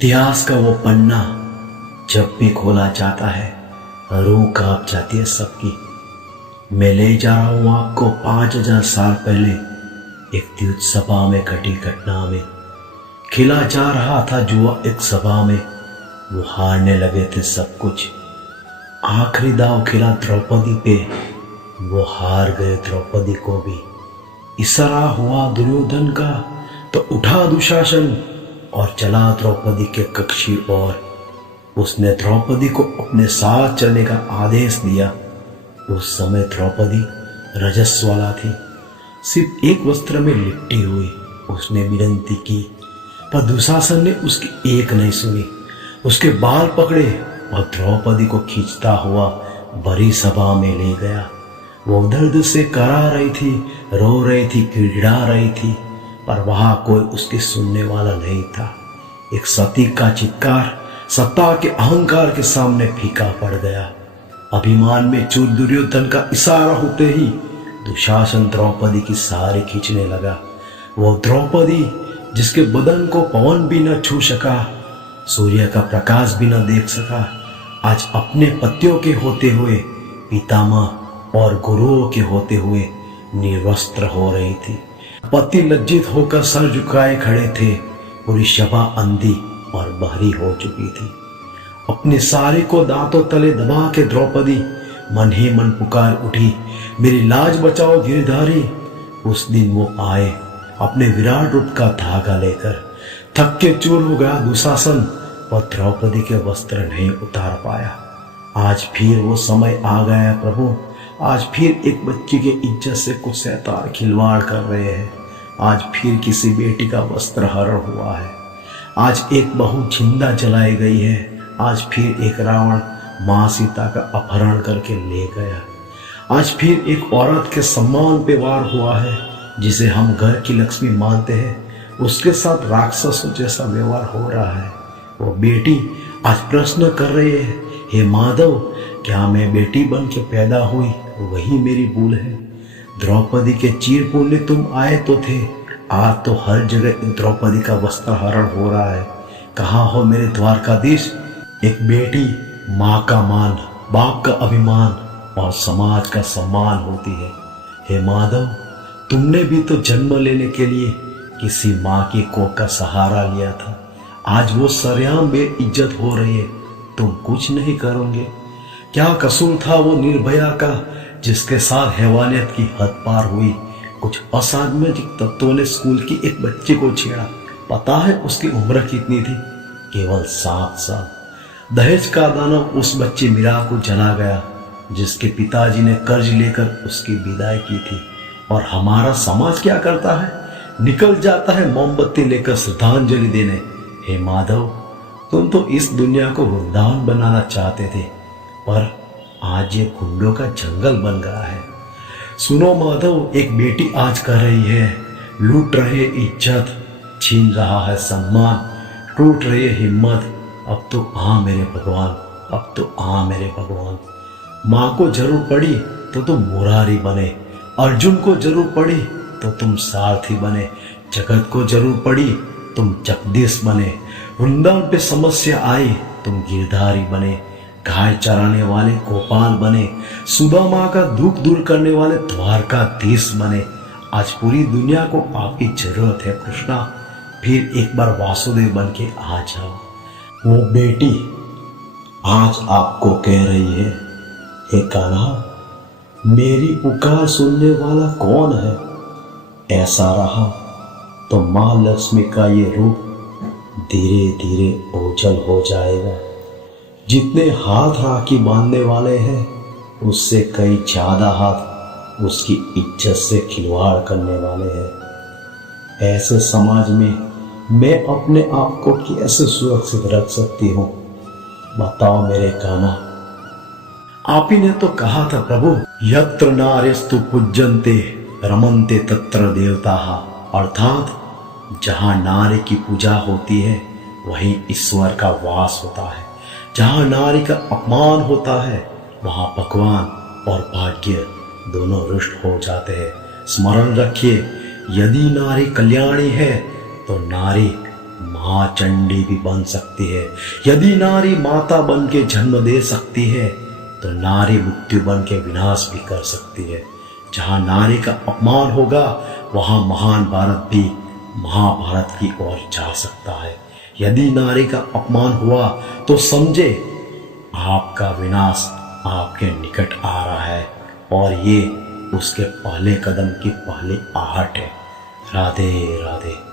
इतिहास का वो पन्ना जब भी खोला जाता है रूह कांप जाती है सबकी। मैं ले जा रहा हूँ आपको 5000 साल पहले एक द्युत सभा में घटी घटना में। खिला जा रहा था जुआ एक सभा में, वो हारने लगे थे सब कुछ। आखिरी दाव खिला द्रौपदी पे, वो हार गए द्रौपदी को भी। इशारा हुआ दुर्योधन का तो उठा दुशासन और चला द्रौपदी के कक्ष की ओर। उसने द्रौपदी को अपने साथ चलने का आदेश दिया। उस समय द्रौपदी रजस्वला थी, सिर्फ एक वस्त्र में लिपटी हुई। उसने विनती की पर दुशासन ने उसकी एक नहीं सुनी। उसके बाल पकड़े और द्रौपदी को खींचता हुआ बड़ी सभा में ले गया। वो दर्द से करा रही थी, रो रही थी, गिड़गिड़ा रही थी, पर वहां कोई उसके सुनने वाला नहीं था। एक सती का चित्कार सत्ता के अहंकार के सामने फीका पड़ गया। अभिमान में चूर दुर्योधन का इशारा होते ही दुशासन द्रौपदी की सारी खींचने लगा। वो द्रौपदी जिसके बदन को पवन भी न छू सका, सूर्य का प्रकाश भी न देख सका, आज अपने पतियों के होते हुए, पितामह और गुरुओं के होते हुए निर्वस्त्र हो रही थी। पति लज्जित होकर सर झुकाए खड़े थे। पूरी सभा अंधी और बहरी हो चुकी थी। अपने सारे को दांतों तले दबा के द्रौपदी मन ही मन पुकार उठी, मेरी लाज बचाओ गिरधारी। उस दिन वो आए अपने विराट रूप का धागा लेकर। थक के चूर हो गया दुशासन, पर द्रौपदी के वस्त्र नहीं उतार पाया। आज फिर वो समय आ गया प्रभु। आज फिर एक बच्ची के इज्जत से कुछ शैतान खिलवाड़ कर रहे हैं। आज फिर किसी बेटी का वस्त्र हरण हुआ है। आज एक बहू जिंदा जलाई गई है। आज फिर एक रावण माँ सीता का अपहरण करके ले गया। आज फिर एक औरत के सम्मान पे वार हुआ है, जिसे हम घर की लक्ष्मी मानते हैं, उसके साथ राक्षसों जैसा व्यवहार हो रहा है। वो बेटी आज प्रश्न कर रही है, हे माधव, क्या मैं बेटी बन के पैदा हुई वही मेरी भूल है? द्रौपदी के चीर पुण्य तुम आए तो थे, आज तो हर जगह द्रौपदी का वस्त्र हरण हो रहा है। कहाँ हो मेरे द्वारकाधीश? एक बेटी माँ का मान, बाप का अभिमान और समाज का सम्मान होती है। हे माधव, तुमने भी तो जन्म लेने के लिए किसी माँ की कोख का सहारा लिया था। आज वो सरेआम बेइज्जत हो रही है, तुम कुछ नहीं करोगे? क्या कसूर था वो निर्भया का, जिसके साथ हैवानियत की हद पार हुई? कुछ असामाजिक तत्वों ने स्कूल की एक बच्ची को छेड़ा। पता है उसकी उम्र कितनी थी? केवल 7 साल। दहेज का दानव उस बच्ची मीरा को जला गया, जिसके पिताजी ने कर्ज लेकर उसकी विदाई की थी। और हमारा समाज क्या करता है? निकल जाता है मोमबत्ती लेकर श्रद्धांजलि देने। हे माधव, तुम तो इस दुनिया को वृंदावन बनाना चाहते थे, पर आज ये गुंडों का जंगल बन गया है। सुनो माधव, एक बेटी आज कर रही है, लूट रहे इज्जत, छीन रहा है सम्मान, टूट रही है हिम्मत। अब तो आ मेरे भगवान, अब तो आ मेरे भगवान। माँ को जरूर पड़ी तो तुम मुरारी बने, अर्जुन को जरूर पड़ी तो तुम सारथी बने, जगत को जरूर पड़ी तुम जगदीश बने। वृंदावन पे समस्या आई तुम गिरधारी बने, गाय चराने वाले गोपाल बने, सुदामा का दुख दूर करने वाले द्वारकाधीश बने। आज पूरी दुनिया को आपकी जरूरत है कृष्णा, फिर एक बार वासुदेव बन के आ जाओ। वो बेटी आज आपको कह रही है, हे कान्हा, मेरी पुकार सुनने वाला कौन है? ऐसा रहा तो माँ लक्ष्मी का ये रूप धीरे धीरे ओझल हो जाएगा। जितने हाथ राखी बांधने वाले हैं, उससे कई ज्यादा हाथ उसकी इज्जत से खिलवाड़ करने वाले हैं। ऐसे समाज में मैं अपने आप को कैसे सुरक्षित रख सकती हूँ? बताओ मेरे कान्हा। आप ही ने तो कहा था प्रभु, यत्र नार्यस्तु पूज्यन्ते रमन्ते तत्र देवताः, अर्थात जहाँ नारी की पूजा होती है वहीं ईश्वर का वास होता है। जहाँ नारी का अपमान होता है वहाँ भगवान और भाग्य दोनों रुष्ट हो जाते हैं। स्मरण रखिए, यदि नारी कल्याणी है तो नारी महाचंडी भी बन सकती है। यदि नारी माता बन के जन्म दे सकती है तो नारी मृत्यु बन के विनाश भी कर सकती है। जहां नारी का अपमान होगा वहां महान भारत भी महाभारत की ओर जा सकता है। यदि नारी का अपमान हुआ तो समझे आपका विनाश आपके निकट आ रहा है और ये उसके पहले कदम की पहली आहट है। राधे राधे।